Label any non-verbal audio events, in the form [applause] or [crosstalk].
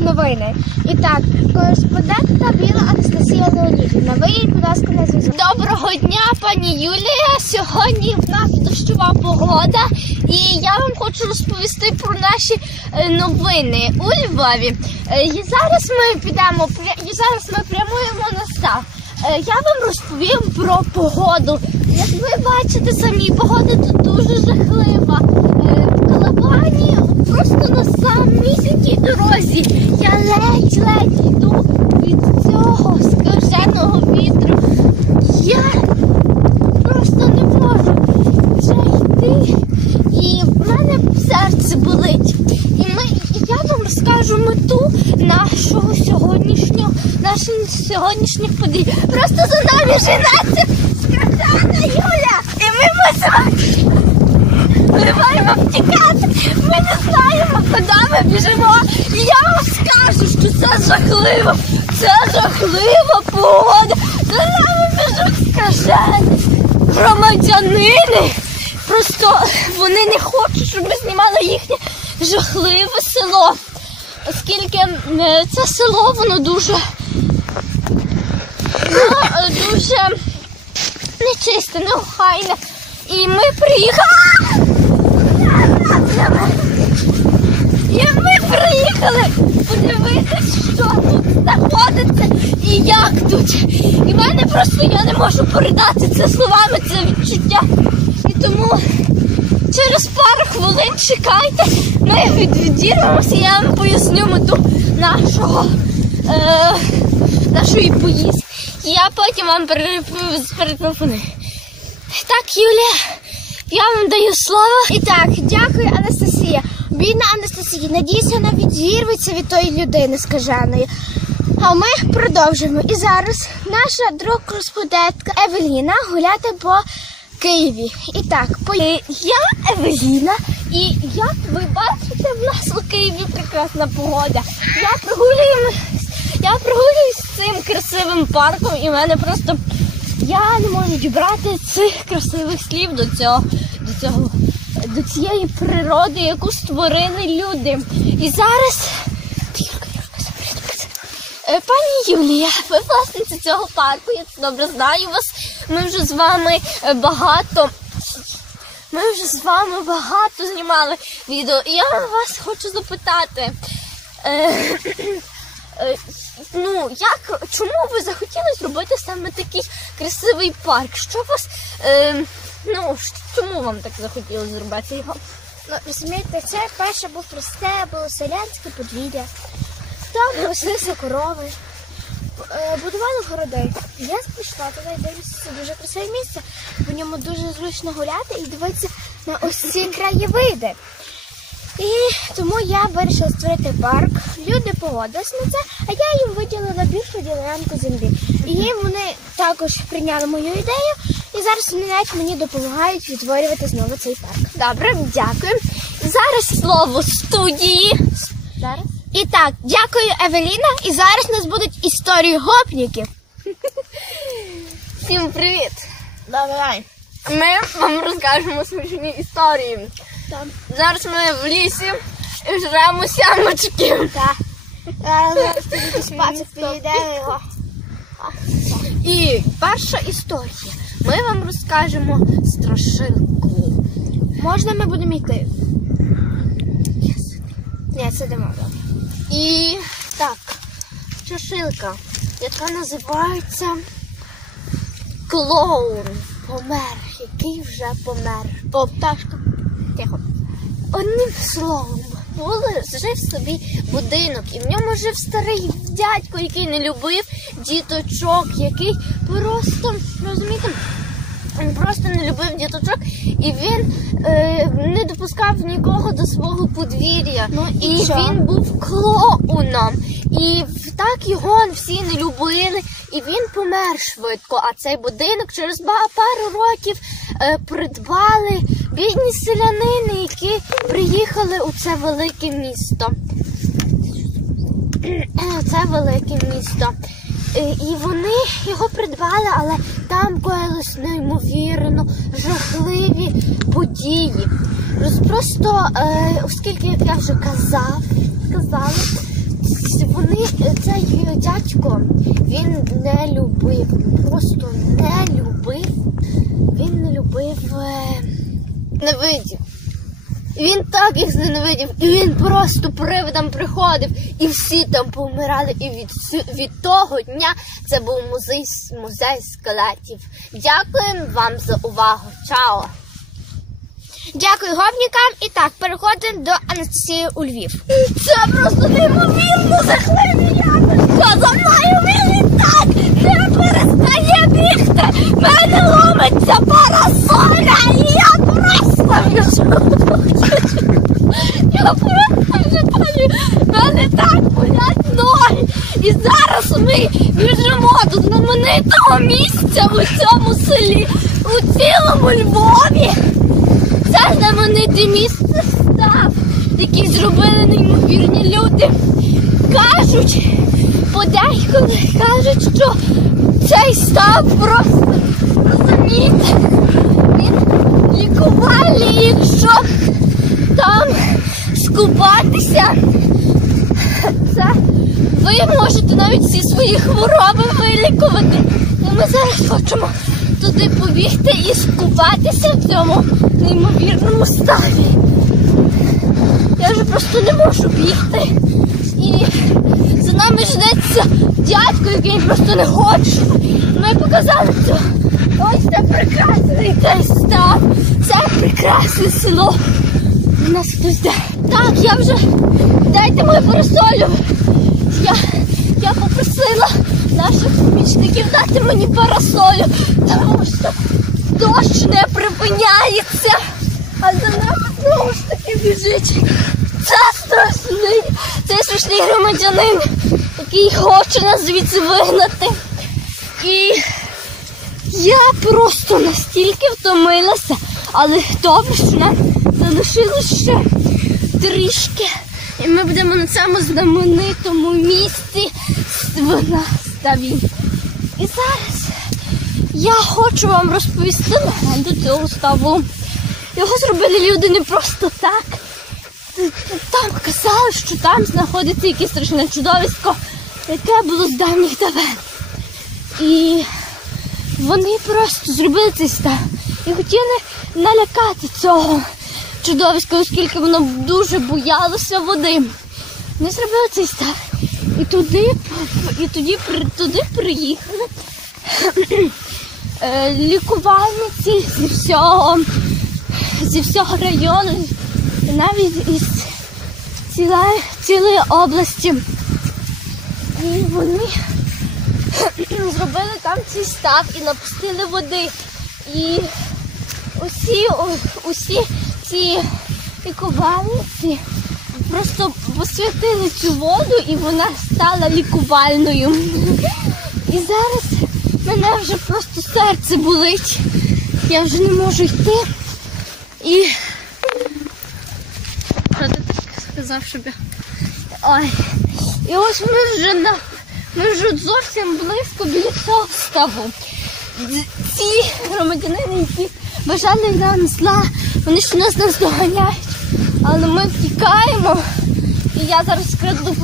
новини. І так, кореспондентка Біла Анастасія Леонідівна. Вийдіть, будь ласка, на зв'язок. Доброго дня, пані Юлія. Сьогодні в нас дощова погода, і я вам хочу розповісти про наші е, новини у Львові. Е, І зараз ми підемо і зараз ми прямуємо на став. Е, Я вам розповім про погоду. Як ви бачите, самі погода тут дуже жахлива. Е, В Калабані просто на самісінькій дорозі. Я ледь-ледь йду від цього скаженого вітру. Я просто не можу вже йти. І в мене серце болить. І ми, і я вам розкажу мету нашого сьогоднішнього, наших сьогоднішніх подій. Просто за нами женеться скрадана Юля! І ми мусимо ми маємо втікати. Ми не знаємо, куди ми біжимо. І я вам скажу, що це жахливо. Це жахлива погода. За нами біжуть скажені громадянини. Просто вони не хочуть, щоб ми знімали їхнє жахливе село. Оскільки е, це село, воно дуже, ну, е, дуже нечисте, неохайне. І ми приїхали. І ми приїхали подивитись, що тут знаходиться і як тут. І в мене просто я не можу передати це словами, це відчуття. І тому через пару хвилин чекайте, ми відділимося, я вам поясню мету нашого, е, нашої поїздки. Я потім вам пере- перетелефоную. Так, Юлія, я вам даю слово. І так, дякую, Анастасія. Бідна Анастасія, надіюся, вона відірветься від тої людини скаженої. А ми продовжуємо. І зараз наша друга кореспондентка Евеліна гуляти по Києві. І так, по Е, Я Евеліна, і як ви бачите, в нас у Києві прекрасна погода. Я прогулююсь, я прогулююсь цим красивим парком, і в мене просто я не можу дібрати цих красивих слів до цього, до цього, до цієї природи, яку створили люди. І зараз. Е, Пані Юлія, ви власниця цього парку, я це добре знаю вас. Ми вже з вами е, багато. Ми вже з вами багато знімали відео. І я вас хочу запитати. Е, е, ну, як, чому ви захотіли зробити саме такий красивий парк? Що вас. Е, ну, чому вам так захотілося зробити його? Ну, розумієте, це перше був просте, було селянське подвір'я. Там рослися корови, будували городи. Я прийшла туди і дивлюся, це дуже красиве місце. В ньому дуже зручно гуляти і дивитися на ось ці краєвиди. І тому я вирішила створити парк. Люди погодились на це, а я їм виділила більшу ділянку землі. І вони також прийняли мою ідею, і зараз вони навіть мені допомагають відтворювати знову цей парк. Добре, дякую. Зараз слово студії. Зараз. І так, дякую, Евеліна. І зараз у нас будуть історії гопніків. Всім привіт! Давай. Ми вам розкажемо смішні історії. Там. Зараз ми в лісі і жремо сямочки. Так. Зараз його. І перша історія. Ми вам розкажемо страшилку. Можна ми будемо йти? Ні, сидимо. І так, страшилка, яка називається Клоун помер, який вже помер. О, пташка. Тихо. Одним словом, були, жив собі будинок, і в ньому жив старий дядько, який не любив діточок, який просто, розумієте, він просто не любив діточок, і він е, не допускав нікого до свого подвір'я. Ну, і і він був клоуном. І так його всі не любили, і він помер швидко. А цей будинок через пару років е, придбали бідні селянини, які приїхали у це велике місто. [clears throat] Це велике місто. Е, І вони його придбали, але там коїлись неймовірно жахливі події. Просто, е, оскільки, як я вже казав, казала, вони, цей дядько, він не любив, просто не любив. Він не любив е, невидів. Він так їх зненавидів, і він просто привидом приходив, і всі там помирали. І від, від того дня це був музей, музей скелетів. Дякуємо вам за увагу. Чао! Дякую гопнікам. І так, переходимо до Анастасії у Львів. Це просто неймовірно жахливі якості. За мною він так не перестає бігти. Мене ломиться парасоля, і я просто біжу. Я просто літаю. Мене так болять ноги. І зараз ми біжимо до знаменитого місця у цьому селі, у цілому Львові. Це знамените місце став, який зробили неймовірні люди. Кажуть, подейколи кажуть, що цей став просто розумієте, він лікувальний, і якщо там скупатися, це ви можете навіть всі свої хвороби вилікувати. І ми зараз хочемо туди побігти і скупатися в цьому неймовірному ставі. Я вже просто не можу бігти. І за нами ждеться дядько, який просто не хоче. Ми показали це. Ось це прекрасний цей став. Це прекрасне село. У Нас хтось де. Так, я вже. Дайте мою парасолю. Я, я попросила наших помічників дати мені парасолю, тому що дощ не припиняється, а за нами знову ж таки біжить. Це страшний, це страшний громадянин, який хоче нас звідси вигнати. І я просто настільки втомилася, але добре, що нам залишилось ще трішки. І ми будемо на цьому знаменитому місці в ставі. І зараз я хочу вам розповісти легенду цього ставу. Його зробили люди не просто так. Там казали, що там знаходиться якесь страшне чудовисько, яке було з давніх давен. І вони просто зробили цей став і хотіли налякати цього чудовиська, оскільки воно дуже боялося води. Вони зробили цей став. І туди, і тоді туди приїхали е, лікувальниці зі всього, зі всього району, навіть із цілої, цілої області. І вони [clears throat] зробили там цей став і напустили води. І усі, усі ці лікувальниці просто посвятили цю воду і вона стала лікувальною. І зараз мене вже просто серце болить. Я вже не можу йти. І. Сказав, щоб я. Ой. І ось ми вже на. Ми вже зовсім близько біля цього Ці громадянини, які бажали нам зла, вони ще нас наздоганяють. Але ми втікаємо. І я зараз краду